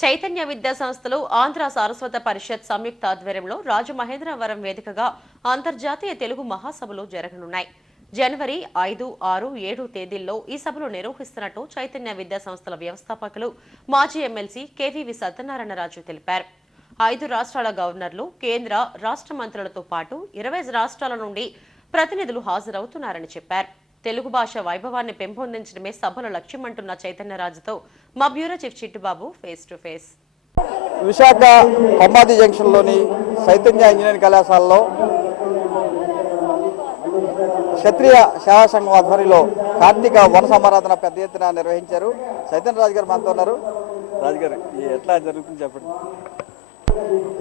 చైతన్య విద్యా సంస్థలు ఆంధ్ర సారస్వత పరిషత్ సంయుక్త ఆధ్వర్యంలో రాజమహేంద్రవరం వేదికగా అంతర్జాతీయ తెలుగు మహాసభలు జరగనున్నాయి. జనవరి ఐదు ఆరు ఏడు తేదీల్లో ఈ సభలు నిర్వహిస్తున్నట్టు చైతన్య విద్యా సంస్థల వ్యవస్థాపకులు మాజీ ఎమ్మెల్సీ కేవీవి సత్యనారాయణరాజు తెలిపారు. ఐదు రాష్ట్రాల గవర్నర్లు కేంద్ర రాష్ట్ర మంత్రులతో పాటు ఇరవై రాష్ట్రాల నుండి ప్రతినిధులు హాజరవుతున్నారని చెప్పారు. తెలుగు భాష వైభవాన్ని పెంపొందించడమే సభల లక్ష్యమంటున్న చైతన్యరాజుతో మా bureau chief Chittubabu face to face. Visakha Kommadi జంక్షన్లోని Chaitanya engineering కళాశాలలో క్షత్రియ సేవా సంఘం ఆధ్వర్యంలో కార్తీక వన సమారాధన పెద్ద ఎత్తున నిర్వహించారు. చైతన్య రాజు గారు మనతో ఉన్నారు. రాజు గారు ఇది ఎట్లా జరుగుతుంది చెప్పండి.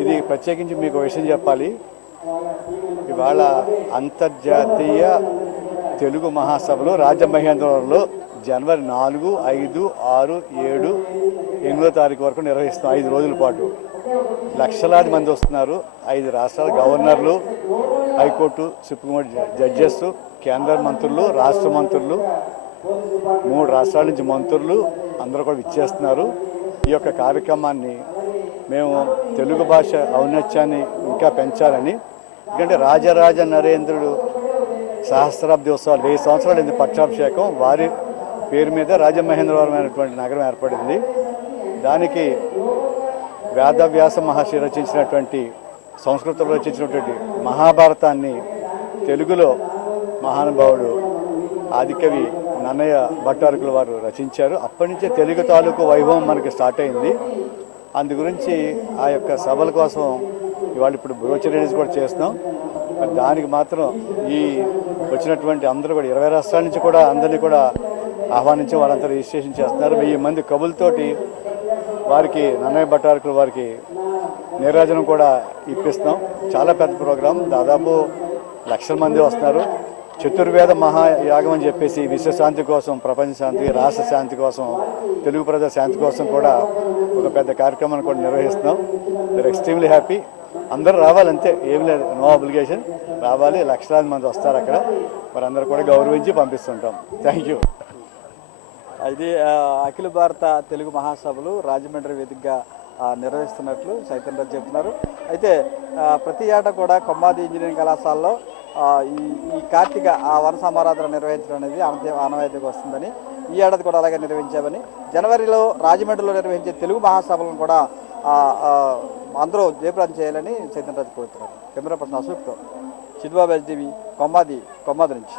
ఇది ప్రత్యేకించి మీకు విషయం చెప్పాలి. ఇవాళ అంతర్జాతీయ తెలుగు మహాసభలో రాజమహేంద్రవరంలో జనవరి నాలుగు ఐదు ఆరు ఏడు ఎనిమిదో తారీఖు వరకు నిర్వహిస్తాం ఐదు రోజుల పాటు. లక్షలాది మంది వస్తున్నారు. ఐదు రాష్ట్రాల గవర్నర్లు హైకోర్టు సుప్రీంకోర్టు జ- జడ్జెస్ కేంద్ర మంత్రులు రాష్ట్ర మంత్రులు మూడు రాష్ట్రాల నుంచి మంత్రులు అందరూ కూడా విచ్చేస్తున్నారు. ఈ యొక్క కార్యక్రమాన్ని మేము తెలుగు భాష ఔన్నత్యాన్ని ఇంకా పెంచాలని ఎందుకంటే రాజరాజ నరేంద్రుడు సహస్రాబ్ది ఉత్సవాలు వెయ్యి సంవత్సరాలు అయింది పట్టాభిషేకం వారి పేరు మీద రాజమహేంద్రవరమైనటువంటి నగరం ఏర్పడింది. దానికి వేదవ్యాస మహర్షి రచించినటువంటి సంస్కృతంలో రచించినటువంటి మహాభారతాన్ని తెలుగులో మహానుభావుడు ఆదికవి నన్నయ్య భట్టారకుల వారు రచించారు. అప్పటి నుంచే తెలుగు తాలూకు వైభవం మనకి స్టార్ట్ అయింది. అందు గురించి ఆ యొక్క సభల కోసం ఇవాళ ఇప్పుడు బ్రోచరేజ్ కూడా చేస్తున్నాం. దానికి మాత్రం ఈ వచ్చినటువంటి అందరూ కూడా ఇరవై రాష్ట్రాల నుంచి కూడా అందరినీ కూడా ఆహ్వానించి వారంతా రిజిస్ట్రేషన్ చేస్తున్నారు. వెయ్యి మంది కబులతోటి వారికి నన్నయ్య భట్టారకుల వారికి నీరాజనం కూడా ఇప్పిస్తున్నాం. చాలా పెద్ద ప్రోగ్రాం. దాదాపు లక్షల మంది వస్తున్నారు. చతుర్వేద మహాయాగం అని చెప్పేసి విశ్వశాంతి కోసం ప్రపంచ శాంతి రాష్ట్ర శాంతి కోసం తెలుగు ప్రజల శాంతి కోసం కూడా ఒక పెద్ద కార్యక్రమాన్ని కూడా నిర్వహిస్తున్నాం. మీరు ఎక్స్ట్రీమ్లీ హ్యాపీ అందరూ రావాలంతే ఏమి లేదు నో అబ్లిగేషన్ రావాలి లక్షలాది మంది వస్తారు అక్కడ. మరి అందరూ కూడా గౌరవించి పంపిస్తుంటాం. థ్యాంక్ యూ ఇది అఖిల భారత తెలుగు మహాసభలు రాజమండ్రి వేదికగా నిర్వహిస్తున్నట్లు సైతం రాజు చెప్తున్నారు. అయితే ప్రతి ఏటా కూడా కొమ్మాది ఇంజనీరింగ్ కళాశాలలో ఈ ఈ కార్తీక ఆ వన సమారాధన నిర్వహించడం అనేది ఆనవాయితీ వస్తుందని ఈ ఏడాది కూడా అలాగే నిర్వహించామని. జనవరిలో రాజమండ్రిలో నిర్వహించే తెలుగు మహాసభలను కూడా అందరూ జయప్రదం చేయాలని చైతన్య రాజు కోరుతున్నారు. కెమెరా పర్సన్ అశోక్తో చిద్బాబు ఎస్డివి కొమ్మాది కొమ్మాది నుంచి.